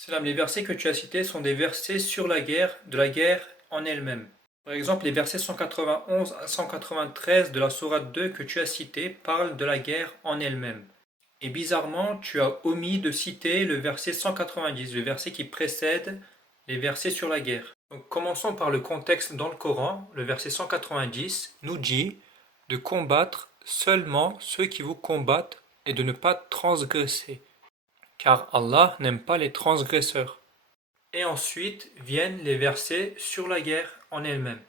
Salam, les versets que tu as cités sont des versets sur la guerre, de la guerre en elle-même. Par exemple, les versets 191 à 193 de la sourate 2 que tu as cités parlent de la guerre en elle-même. Et bizarrement, tu as omis de citer le verset 190, le verset qui précède les versets sur la guerre. Donc, commençons par le contexte dans le Coran. Le verset 190 nous dit de combattre seulement ceux qui vous combattent et de ne pas transgresser, car Allah n'aime pas les transgresseurs. Et ensuite viennent les versets sur la guerre en elle-même.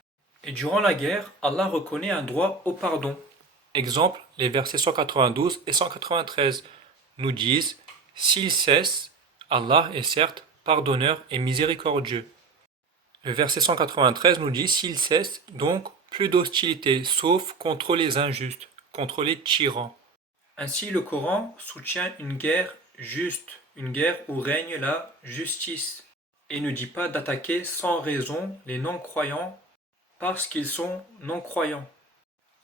Et durant la guerre, Allah reconnaît un droit au pardon. Exemple, les versets 192 et 193 nous disent: s'il cesse, Allah est certes pardonneur et miséricordieux. Le verset 193 nous dit: s'il cesse, donc plus d'hostilité, sauf contre les injustes, contre les tyrans. Ainsi, le Coran soutient une guerre juste, une guerre où règne la justice, et ne dit pas d'attaquer sans raison les non-croyants parce qu'ils sont non-croyants.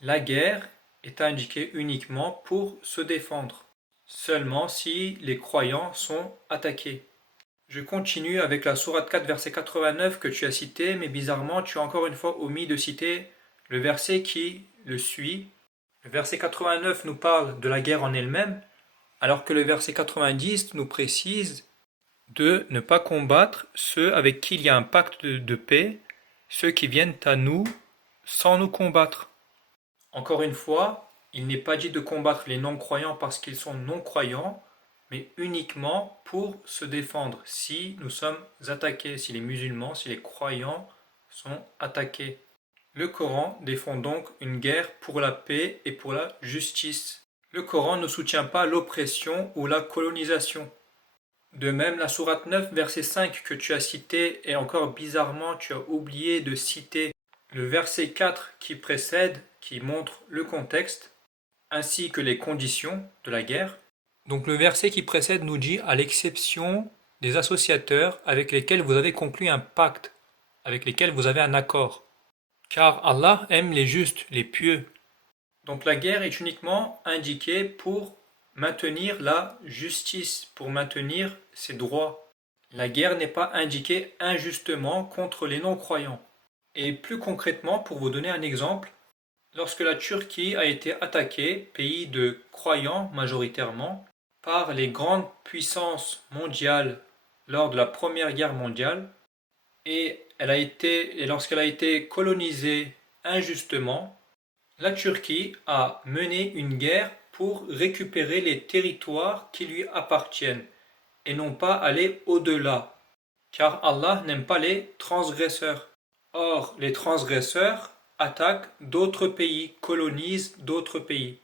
La guerre est indiquée uniquement pour se défendre, seulement si les croyants sont attaqués. Je continue avec la sourate 4, verset 89 que tu as cité, mais bizarrement, tu as encore une fois omis de citer le verset qui le suit. Le verset 89 nous parle de la guerre en elle-même, alors que le verset 90 nous précise de ne pas combattre ceux avec qui il y a un pacte de paix, ceux qui viennent à nous sans nous combattre. Encore une fois, il n'est pas dit de combattre les non-croyants parce qu'ils sont non-croyants, mais uniquement pour se défendre si nous sommes attaqués, si les musulmans, si les croyants sont attaqués. Le Coran défend donc une guerre pour la paix et pour la justice. Le Coran ne soutient pas l'oppression ou la colonisation. De même, la sourate 9, verset 5 que tu as cité, et encore bizarrement tu as oublié de citer le verset 4 qui précède, qui montre le contexte, ainsi que les conditions de la guerre. Donc le verset qui précède nous dit: à l'exception des associateurs avec lesquels vous avez conclu un pacte, avec lesquels vous avez un accord. Car Allah aime les justes, les pieux. Donc la guerre est uniquement indiquée pour maintenir la justice, pour maintenir ses droits. La guerre n'est pas indiquée injustement contre les non-croyants. Et plus concrètement, pour vous donner un exemple, lorsque la Turquie a été attaquée, pays de croyants majoritairement, par les grandes puissances mondiales lors de la Première Guerre mondiale, et lorsqu'elle a été colonisée injustement, la Turquie a mené une guerre pour récupérer les territoires qui lui appartiennent et non pas aller au-delà, car Allah n'aime pas les transgresseurs. Or, les transgresseurs attaquent d'autres pays, colonisent d'autres pays.